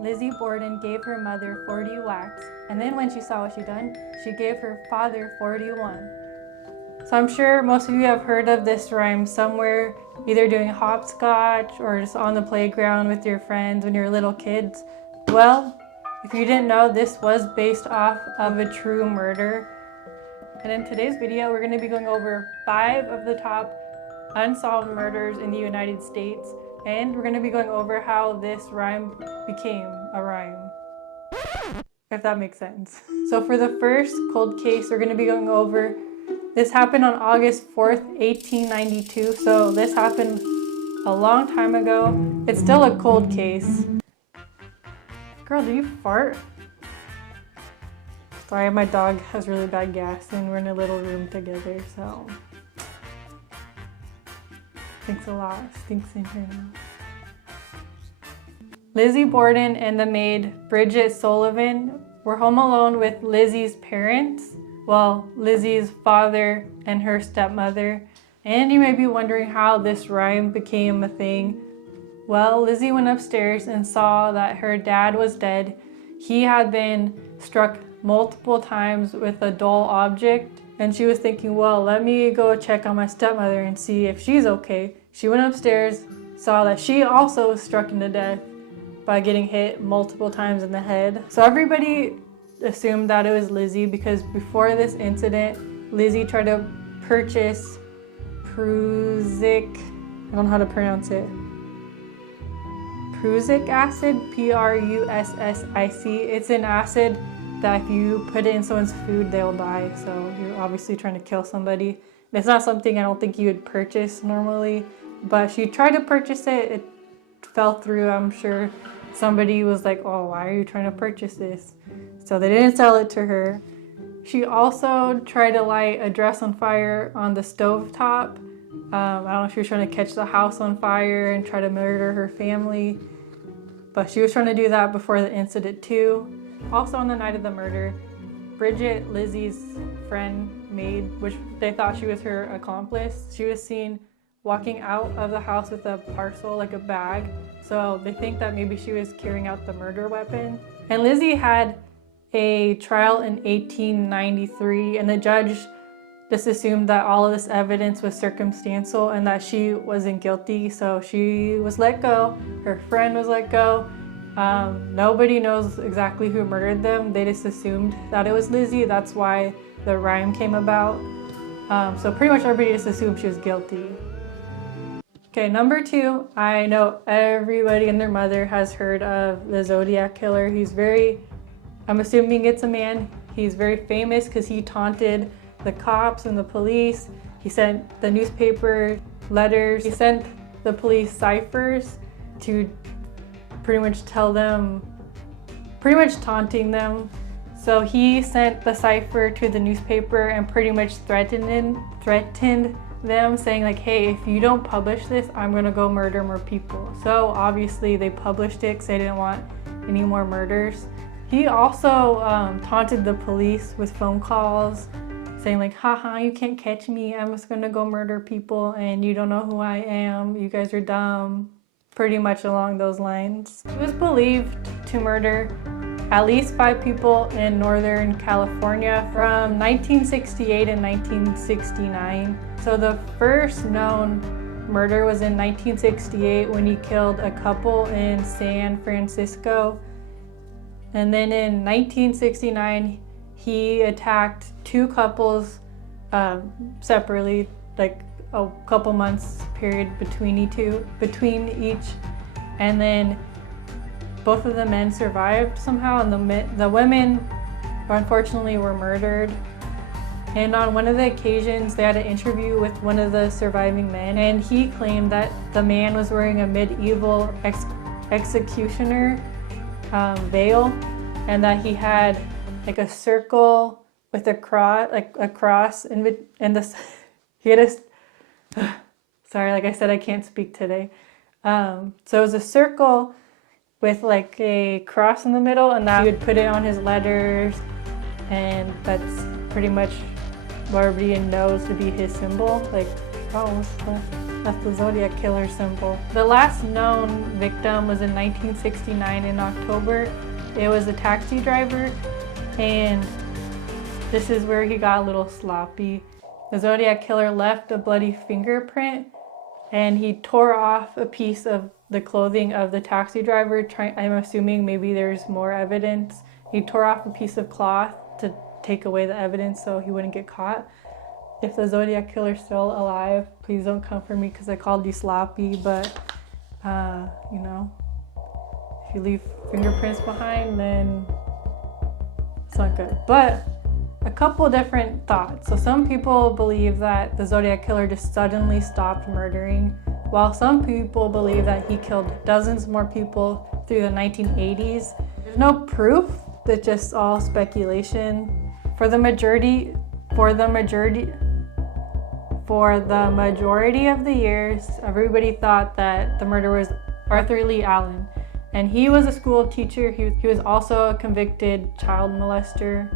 Lizzie Borden gave her mother 40 whacks, and then when she saw what she'd done, she gave her father 41. So I'm sure most of you have heard of this rhyme somewhere, either doing hopscotch or just on the playground with your friends when you're little kids. Well, if you didn't know, this was based off of a true murder. And in today's video, we're going to be going over 5 of the top unsolved murders in the United States. And we're going to be going over how this rhyme became a rhyme, if that makes sense. So for the first cold case, we're going to be going over, this happened on August 4th, 1892. So this happened a long time ago. It's still a cold case. Girl, did you fart? Sorry, my dog has really bad gas and we're in a little room together, so. Thanks a lot. Stinks in here now. Lizzie Borden and the maid Bridget Sullivan were home alone with Lizzie's parents. Well, Lizzie's father and her stepmother. And you may be wondering how this rhyme became a thing. Well, Lizzie went upstairs and saw that her dad was dead. He had been struck multiple times with a dull object. And she was thinking, well, let me go check on my stepmother and see if she's okay. She went upstairs, saw that she also was struck to death by getting hit multiple times in the head. So everybody assumed that it was Lizzie because before this incident, Lizzie tried to purchase Prussic, I don't know how to pronounce it, Prussic acid, Prussic. It's an acid that if you put it in someone's food, they'll die. So you're obviously trying to kill somebody. It's not something I don't think you would purchase normally, but she tried to purchase it. It fell through. I'm sure somebody was like, oh, why are you trying to purchase this? So they didn't sell it to her. She also tried to light a dress on fire on the stovetop. I don't know if she was trying to catch the house on fire and try to murder her family, but she was trying to do that before the incident too. Also on the night of the murder, Bridget, Lizzie's friend, maid, which they thought she was her accomplice, she was seen walking out of the house with a parcel, like a bag. So they think that maybe she was carrying out the murder weapon. And Lizzie had a trial in 1893, and the judge just assumed that all of this evidence was circumstantial and that she wasn't guilty. So she was let go. Her friend was let go. Nobody knows exactly who murdered them. They just assumed that it was Lizzie. That's why the rhyme came about. So pretty much everybody just assumed she was guilty. Okay, number 2, I know everybody and their mother has heard of the Zodiac Killer. I'm assuming it's a man. He's very famous because he taunted the cops and the police. He sent the newspaper letters. He sent the police ciphers to pretty much tell them, pretty much taunting them. So he sent the cipher to the newspaper and pretty much threatened them, saying like, hey, if you don't publish this, I'm gonna go murder more people. So obviously they published it because they didn't want any more murders. He also taunted the police with phone calls, saying like, haha, you can't catch me, I'm just gonna go murder people and you don't know who I am, you guys are dumb. Pretty much along those lines. He was believed to murder at least 5 people in Northern California from 1968 and 1969. So the first known murder was in 1968 when he killed a couple in San Francisco. And then in 1969, he attacked 2 couples separately, like a couple months period between each, and then both of the men survived somehow, and the women unfortunately were murdered. And on one of the occasions they had an interview with one of the surviving men, and he claimed that the man was wearing a medieval executioner veil, and that he had like a circle with a cross, like a cross in the he had a sorry, like I said, I can't speak today. So it was a circle with like a cross in the middle, and that he would put it on his letters, and that's pretty much what everybody knows to be his symbol. Like, oh, what's that? That's the Zodiac Killer symbol. The last known victim was in 1969 in October. It was a taxi driver, and this is where he got a little sloppy. The Zodiac Killer left a bloody fingerprint, and he tore off a piece of the clothing of the taxi driver. I'm assuming maybe there's more evidence. He tore off a piece of cloth to take away the evidence so he wouldn't get caught. If the Zodiac Killer's still alive, please don't come for me because I called you sloppy, but you know, if you leave fingerprints behind, then it's not good. But a couple different thoughts. So some people believe that the Zodiac Killer just suddenly stopped murdering, while some people believe that he killed dozens more people through the 1980s. There's no proof, that's just all speculation. For the majority of the years, everybody thought that the murderer was Arthur Leigh Allen, and he was a school teacher. He was also a convicted child molester.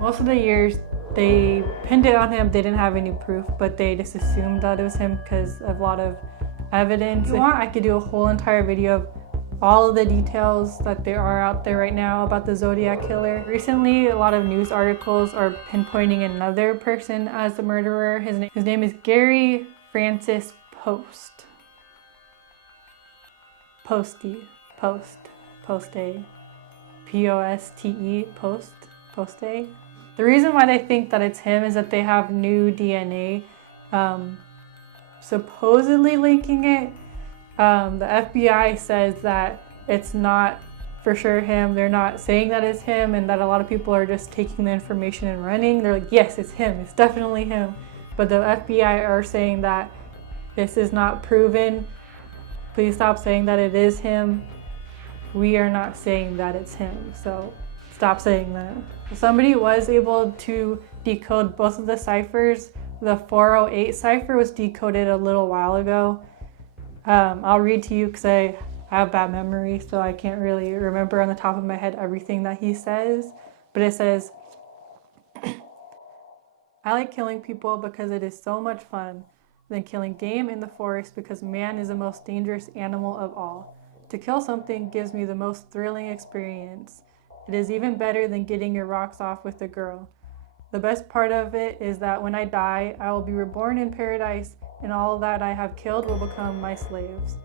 Most of the years, they pinned it on him. They didn't have any proof, but they just assumed that it was him because of a lot of evidence. If you want, I could do a whole entire video of all of the details that there are out there right now about the Zodiac Killer. Recently, a lot of news articles are pinpointing another person as the murderer. His name is Gary Poste. Poste. P-O-S-T-E, Poste. The reason why they think that it's him is that they have new DNA supposedly linking it. The FBI says that it's not for sure him. They're not saying that it's him, and that a lot of people are just taking the information and running. They're like, yes, it's him. It's definitely him. But the FBI are saying that this is not proven. Please stop saying that it is him. We are not saying that it's him. So stop saying that. Somebody was able to decode both of the ciphers. The 408 cipher was decoded a little while ago. I'll read to you because I have bad memory, so I can't really remember on the top of my head everything that he says. But it says, I like killing people because it is so much fun than killing game in the forest because man is the most dangerous animal of all. To kill something gives me the most thrilling experience. It is even better than getting your rocks off with a girl. The best part of it is that when I die, I will be reborn in paradise, and all that I have killed will become my slaves.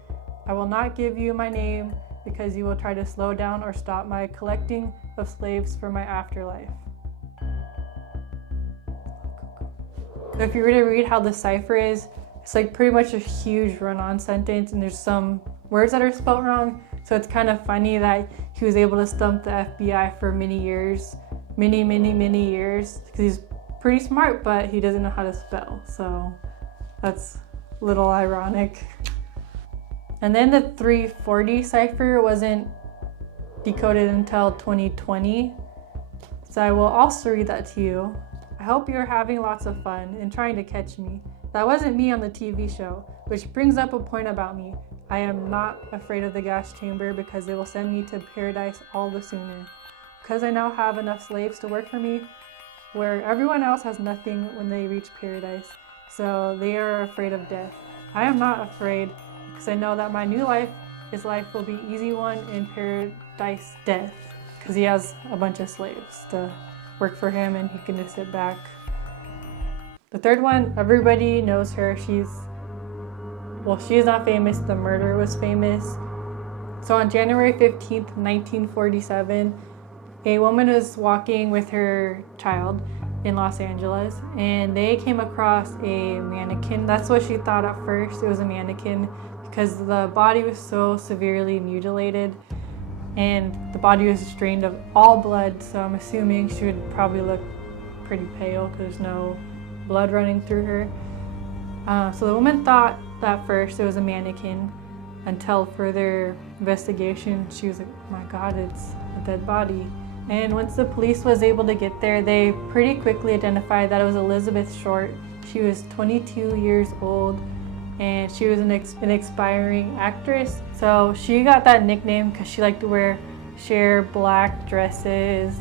I will not give you my name because you will try to slow down or stop my collecting of slaves for my afterlife. So if you were to read how the cipher is, it's like pretty much a huge run-on sentence, and there's some words that are spelled wrong. So it's kind of funny that he was able to stump the FBI for many years, many years, because he's pretty smart, but he doesn't know how to spell. So that's a little ironic. And then the 340 cipher wasn't decoded until 2020. So I will also read that to you. I hope you're having lots of fun and trying to catch me. That wasn't me on the TV show, which brings up a point about me. I am not afraid of the gas chamber because it will send me to paradise all the sooner. Because I now have enough slaves to work for me, where everyone else has nothing when they reach paradise. So they are afraid of death. I am not afraid because I know that my new life, his life will be easy one in paradise death. Because he has a bunch of slaves to work for him and he can just sit back. The third one, everybody knows her. She's not famous, the murderer was famous. So on January 15th, 1947, a woman was walking with her child in Los Angeles, and they came across a mannequin. That's what she thought at first. It was a mannequin because the body was so severely mutilated and the body was drained of all blood, so I'm assuming she would probably look pretty pale because there's no blood running through her. So the woman thought at first it was a mannequin until further investigation. She was like, oh my God, it's a dead body. And once the police was able to get there, they pretty quickly identified that it was Elizabeth Short. She was 22 years old, and she was an aspiring actress. So she got that nickname because she liked to wear sheer black dresses,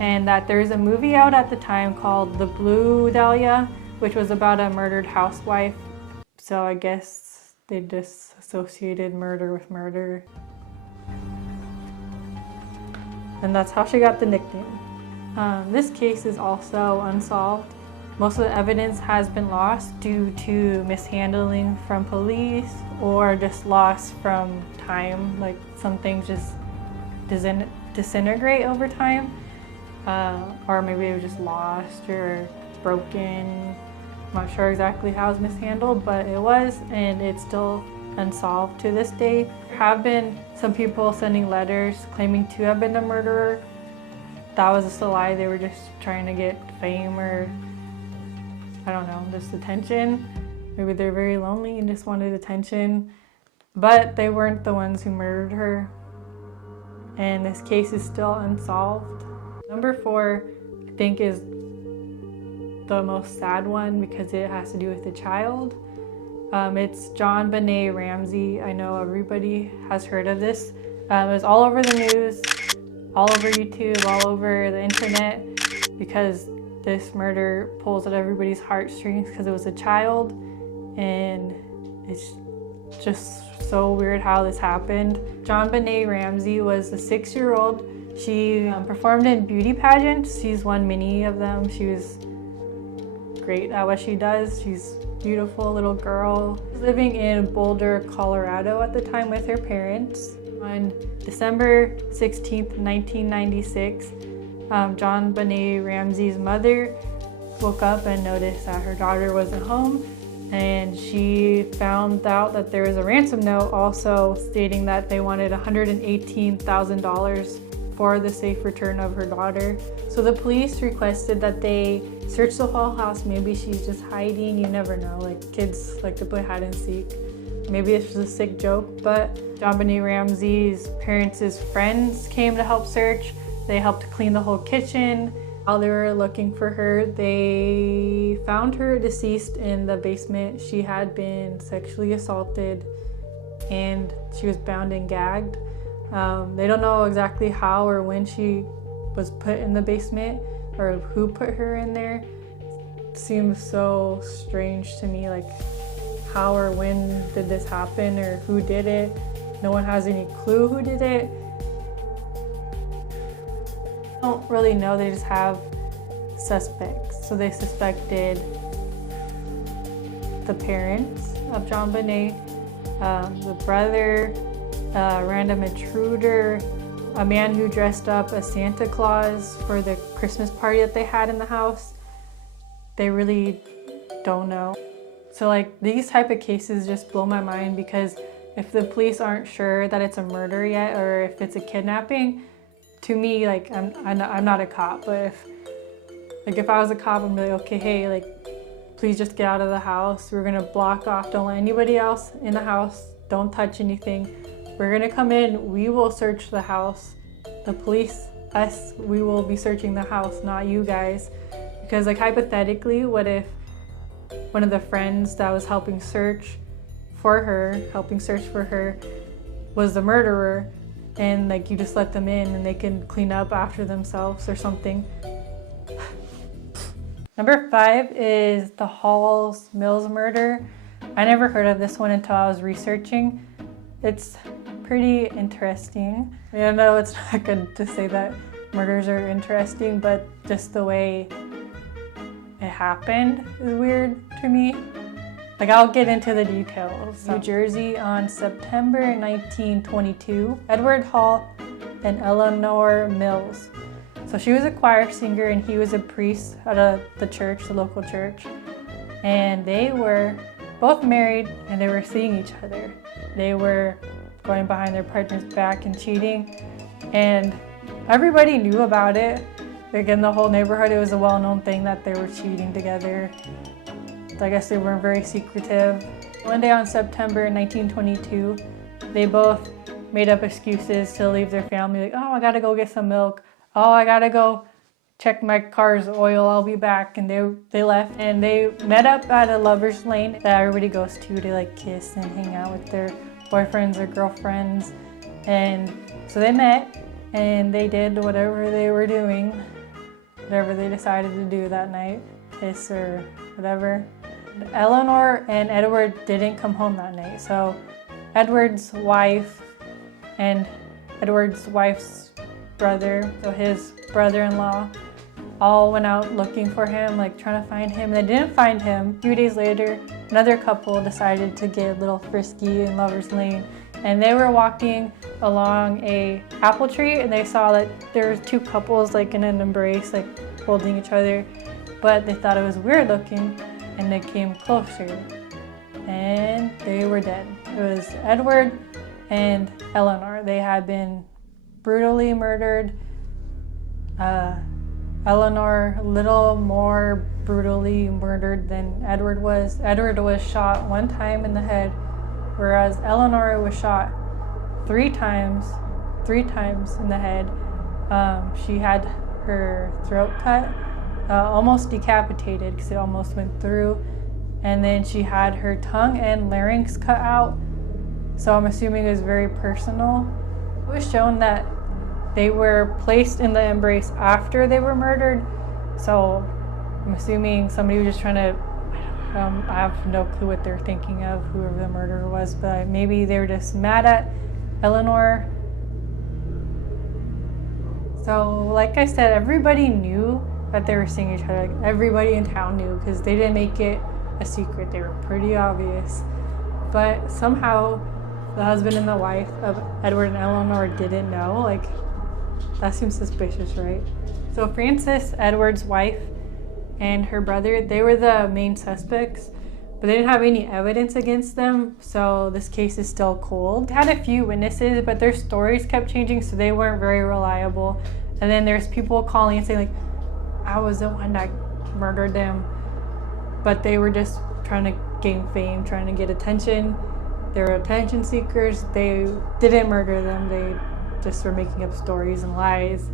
and that there was a movie out at the time called Black Dahlia, which was about a murdered housewife. So I guess they just associated murder with murder. And that's how she got the nickname. This case is also unsolved. Most of the evidence has been lost due to mishandling from police or just lost from time. Like some things just disintegrate over time. Or maybe it was just lost or broken. I'm not sure exactly how it was mishandled, but it was, and it's still unsolved to this day. There have been some people sending letters claiming to have been the murderer. That was just a lie. They were just trying to get fame or, I don't know, just attention. Maybe they're very lonely and just wanted attention. But they weren't the ones who murdered her. And this case is still unsolved. Number 4, I think, is the most sad one because it has to do with a child. It's JonBenét Ramsey. I know everybody has heard of this. It was all over the news, all over YouTube, all over the internet, because this murder pulls at everybody's heartstrings because it was a child, and it's just so weird how this happened. JonBenét Ramsey was a 6-year-old. She performed in beauty pageants. She's won many of them. She was great at what she does. She's a beautiful little girl. She was living in Boulder, Colorado at the time with her parents. On December 16th, 1996, JonBenét Ramsey's mother woke up and noticed that her daughter wasn't home, and she found out that there was a ransom note also stating that they wanted $118,000 for the safe return of her daughter. So the police requested that they search the whole house. Maybe she's just hiding, you never know. Like, kids like to play hide and seek. Maybe it's just a sick joke, but JonBenét Ramsey's parents' friends came to help search. They helped clean the whole kitchen. While they were looking for her, they found her deceased in the basement. She had been sexually assaulted and she was bound and gagged. They don't know exactly how or when she was put in the basement or who put her in there. It seems so strange to me, like how or when did this happen or who did it? No one has any clue who did it. I don't really know, they just have suspects. So they suspected the parents of JonBenét, the brother, a random intruder, a man who dressed up as Santa Claus for the Christmas party that they had in the house. They really don't know. So like these type of cases just blow my mind, because if the police aren't sure that it's a murder yet or if it's a kidnapping, to me, like I'm not a cop, but if I was a cop, I'm like, okay, hey, like please just get out of the house. We're gonna block off, don't let anybody else in the house, don't touch anything. We're gonna come in, we will search the house. The police, us, we will be searching the house, not you guys. Because like hypothetically, what if one of the friends that was helping search for her was the murderer, and like you just let them in and they can clean up after themselves or something. Number 5 is the Halls Mills murder. I never heard of this one until I was researching. It's pretty interesting. I know it's not good to say that murders are interesting, but just the way it happened is weird to me. Like, I'll get into the details. New Jersey on September 1922, Edward Hall and Eleanor Mills. So she was a choir singer and he was a priest at the church, the local church. And they were both married and they were seeing each other. They were going behind their partner's back and cheating. And everybody knew about it. Like in the whole neighborhood, it was a well-known thing that they were cheating together. I guess they weren't very secretive. One day on September 1922, they both made up excuses to leave their family. Like, oh, I gotta go get some milk. Oh, I gotta go check my car's oil. I'll be back. And they left and they met up at a lover's lane that everybody goes to like kiss and hang out with their boyfriends or girlfriends. And so they met and they did whatever they were doing, whatever they decided to do that night, kiss or whatever. Eleanor and Edward didn't come home that night. So Edward's wife and Edward's wife's brother, so his brother-in-law, all went out looking for him, like trying to find him. They didn't find him. A few days later, another couple decided to get a little frisky in Lover's Lane, and they were walking along a apple tree, and they saw that there were two couples like in an embrace, like holding each other, but they thought it was weird looking, and they came closer, and they were dead. It was Edward and Eleanor. They had been brutally murdered. Eleanor a little more brutally murdered than Edward was. Edward was shot one time in the head, whereas Eleanor was shot three times in the head. She had her throat cut, almost decapitated because it almost went through, and then she had her tongue and larynx cut out, so I'm assuming it was very personal. It was shown that they were placed in the embrace after they were murdered, so I'm assuming somebody was just trying to, I have no clue what they're thinking of, whoever the murderer was, but maybe they were just mad at Eleanor. So like I said, everybody knew that they were seeing each other. Like, everybody in town knew because they didn't make it a secret. They were pretty obvious. But somehow the husband and the wife of Edward and Eleanor didn't know. Like, that seems suspicious, right? So Frances, Edward's wife, and her brother, they were the main suspects, but they didn't have any evidence against them, so this case is still cold. They had a few witnesses, but their stories kept changing, so they weren't very reliable. And then there's people calling and saying, like, I was the one that murdered them, but they were just trying to gain fame, trying to get attention. They were attention seekers. They didn't murder them. They just were making up stories and lies.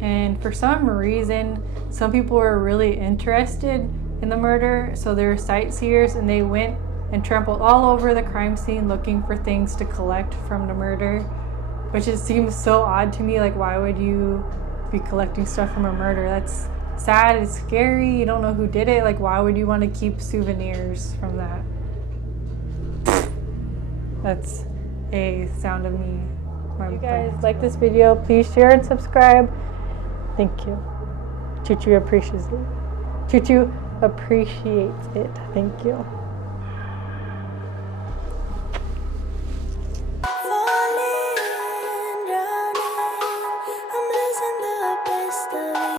And for some reason, some people were really interested in the murder, so they were sightseers, and they went and trampled all over the crime scene looking for things to collect from the murder, which just seems so odd to me. Like, why would you be collecting stuff from a murder? That's sad, it's scary, you don't know who did it. Like, why would you want to keep souvenirs from that? That's a sound of me. If you guys like this video, please share and subscribe. Thank you. Choo-choo appreciates it. Choo-choo appreciates it. Thank you.